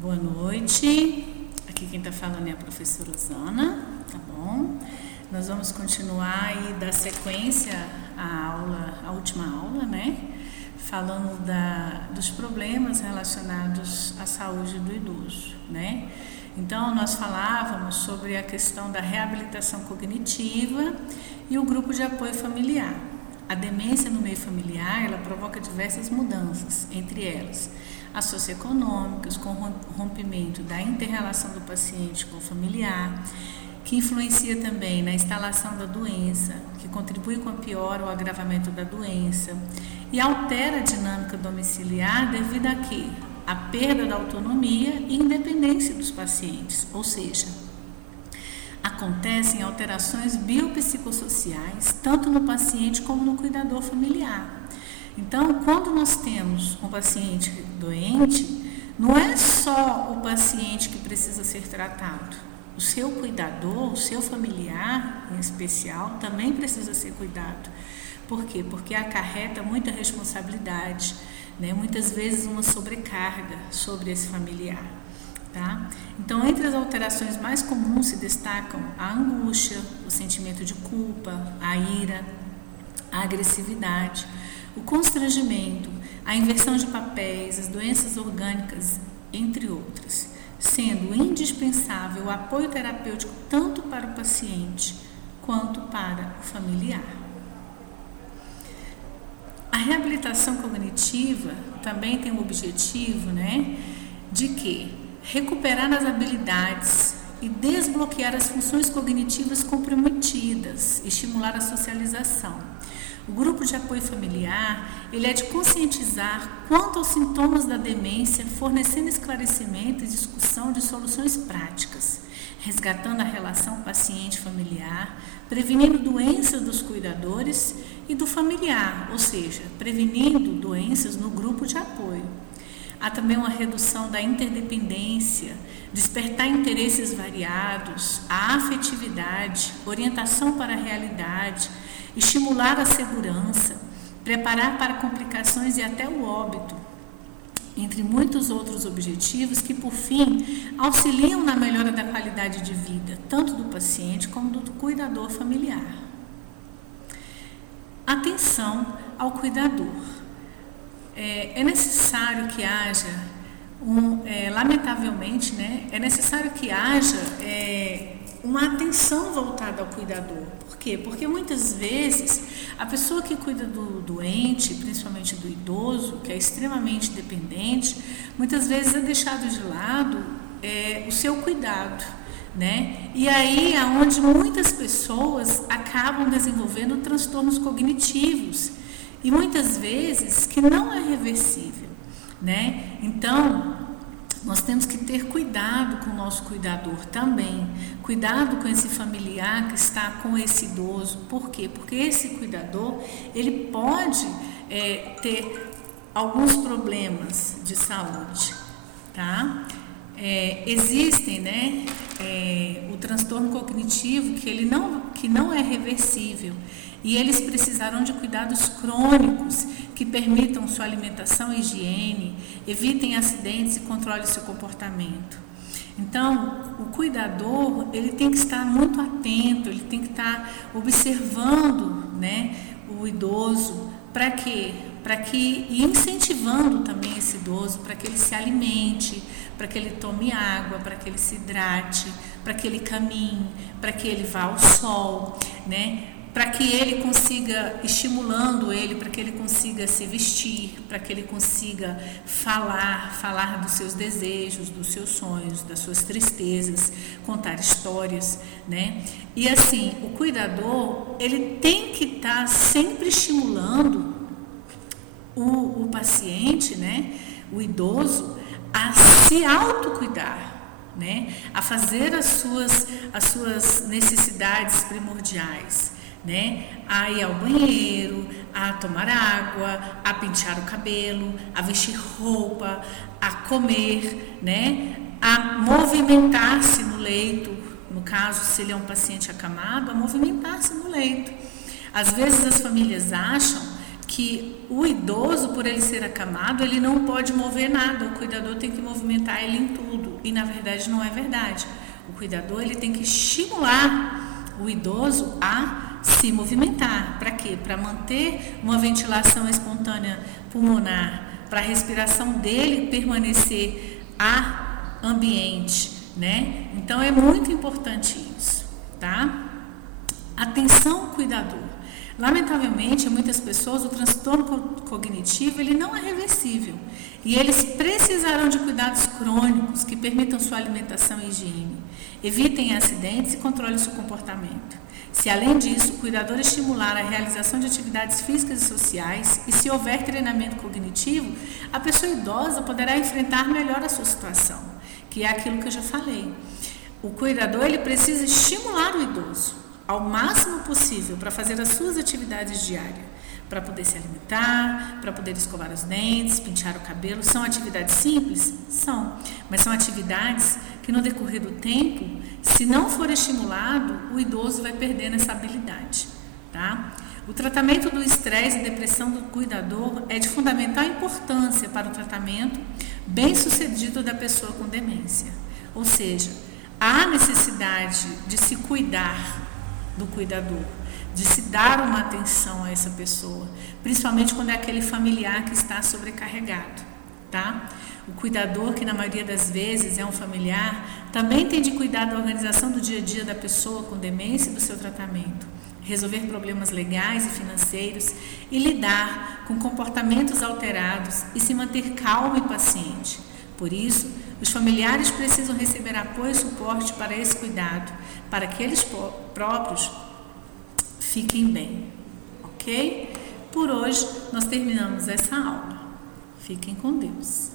Boa noite, aqui quem está falando é a professora Osana, tá bom? Nós vamos continuar aí da sequência a última aula, né? Falando dos problemas relacionados à saúde do idoso, né? Então, nós falávamos sobre a questão da reabilitação cognitiva e o grupo de apoio familiar. A demência no meio familiar, ela provoca diversas mudanças, entre elas as socioeconômicas, com rompimento da inter-relação do paciente com o familiar, que influencia também na instalação da doença, que contribui com a piora ou agravamento da doença, e altera a dinâmica domiciliar devido a quê? A perda da autonomia e independência dos pacientes, ou seja, acontecem alterações biopsicossociais, tanto no paciente como no cuidador familiar. Então, quando nós temos um paciente doente, não é só o paciente que precisa ser tratado. O seu cuidador, o seu familiar, em especial, também precisa ser cuidado. Por quê? Porque acarreta muita responsabilidade, né? Muitas vezes uma sobrecarga sobre esse familiar. Tá? Então, entre as alterações mais comuns se destacam a angústia, o sentimento de culpa, a ira, a agressividade, o constrangimento, a inversão de papéis, as doenças orgânicas, entre outras, sendo indispensável o apoio terapêutico tanto para o paciente quanto para o familiar. A reabilitação cognitiva também tem o objetivo, né, de que recuperar as habilidades e desbloquear as funções cognitivas comprometidas, estimular a socialização. O grupo de apoio familiar, ele é de conscientizar quanto aos sintomas da demência, fornecendo esclarecimento e discussão de soluções práticas, resgatando a relação paciente-familiar, prevenindo doenças dos cuidadores e do familiar, ou seja, prevenindo doenças no grupo de apoio. Há também uma redução da interdependência, despertar interesses variados, a afetividade, orientação para a realidade, estimular a segurança, preparar para complicações e até o óbito, entre muitos outros objetivos que, por fim, auxiliam na melhora da qualidade de vida, tanto do paciente como do cuidador familiar. Atenção ao cuidador. É necessário que haja, lamentavelmente, né, é necessário que haja uma atenção voltada ao cuidador. Por quê? Porque muitas vezes a pessoa que cuida do doente, principalmente do idoso, que é extremamente dependente, muitas vezes é deixado de lado o seu cuidado, né? E aí é onde muitas pessoas acabam desenvolvendo transtornos cognitivos e muitas vezes que não é reversível, né? Então, nós temos que ter cuidado com o nosso cuidador também, cuidado com esse familiar que está com esse idoso. Por quê? Porque esse cuidador, ele pode ter alguns problemas de saúde, tá? Existem, né, o transtorno cognitivo que não é reversível. E eles precisarão de cuidados crônicos que permitam sua alimentação e higiene, evitem acidentes e controlem seu comportamento. Então, o cuidador, ele tem que estar muito atento, ele tem que estar observando, né, o idoso, para quê? E incentivando também esse idoso para que ele se alimente, para que ele tome água, para que ele se hidrate, para que ele caminhe, para que ele vá ao sol, né? Para que ele consiga, estimulando ele, para que ele consiga se vestir, para que ele consiga falar dos seus desejos, dos seus sonhos, das suas tristezas, contar histórias, né? E assim, o cuidador, ele tem que estar sempre estimulando o paciente, né? O idoso, a se autocuidar, né? A fazer as suas necessidades primordiais, né? A ir ao banheiro, a tomar água, a pentear o cabelo, a vestir roupa, a comer, né? A movimentar-se no leito, no caso, se ele é um paciente acamado, a movimentar-se no leito. Às vezes as famílias acham que o idoso, por ele ser acamado, ele não pode mover nada, o cuidador tem que movimentar ele em tudo, e na verdade não é verdade. O cuidador ele tem que estimular o idoso a se movimentar. Para quê? Para manter uma ventilação espontânea pulmonar, para a respiração dele permanecer ambiente, né? Então é muito importante isso, tá? Atenção ao cuidador. Lamentavelmente, em muitas pessoas, o transtorno cognitivo ele não é reversível e eles precisarão de cuidados crônicos que permitam sua alimentação e higiene, evitem acidentes e controlem seu comportamento. Se, além disso, o cuidador estimular a realização de atividades físicas e sociais e se houver treinamento cognitivo, a pessoa idosa poderá enfrentar melhor a sua situação, que é aquilo que eu já falei. O cuidador ele precisa estimular o idoso ao máximo possível para fazer as suas atividades diárias, para poder se alimentar, para poder escovar os dentes, pentear o cabelo. São atividades simples? São, mas são atividades que no decorrer do tempo, se não for estimulado, o idoso vai perdendo essa habilidade, tá? O tratamento do estresse e depressão do cuidador é de fundamental importância para o tratamento bem-sucedido da pessoa com demência. Ou seja, há necessidade de se cuidar do cuidador, de se dar uma atenção a essa pessoa, principalmente quando é aquele familiar que está sobrecarregado, tá? O cuidador, que na maioria das vezes é um familiar, também tem de cuidar da organização do dia a dia da pessoa com demência e do seu tratamento, resolver problemas legais e financeiros e lidar com comportamentos alterados e se manter calmo e paciente. Por isso, os familiares precisam receber apoio e suporte para esse cuidado, para que eles próprios fiquem bem, ok? Por hoje, nós terminamos essa aula. Fiquem com Deus.